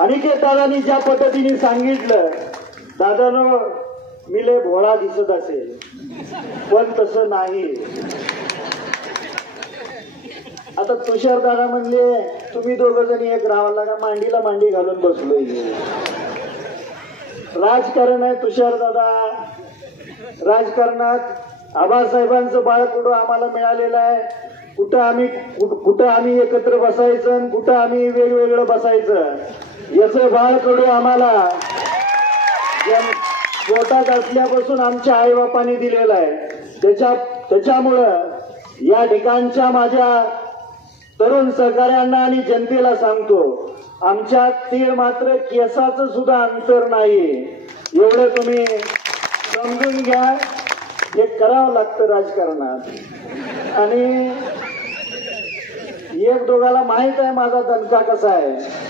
अनिकेत दादांनी ज्या पद्धतीने सांगितलं, दादानो मी लय भोळा दिसत असेल पण तसं नाही. आता तुषार दादा म्हणले तुम्ही दोघ जणी एक राहायला का, मांडीला मांडी घालून बसलोय. राजकारण आहे तुषार दादा. राजकारणात आबासाहेबांचं बाळकडू आम्हाला मिळालेलं आहे. कुठं आम्ही एकत्र बसायचं आणि कुठं आम्ही वेगवेगळं बसायचं याचं बाळकडू आम्हाला पोटात असल्यापासून आमच्या आईबापांनी दिलेलं आहे. त्याच्यामुळं या ठिकाणच्या माझ्या तरुण सहकाऱ्यांना आणि जनतेला सांगतो, आमच्या तीळ मात्र केसाचं सुद्धा अंतर नाही. एवढं तुम्ही समजून घ्या. हे करावं लागतं राजकारणात. आणि एक दोघाला माहित आहे माझा दणका कसा आहे.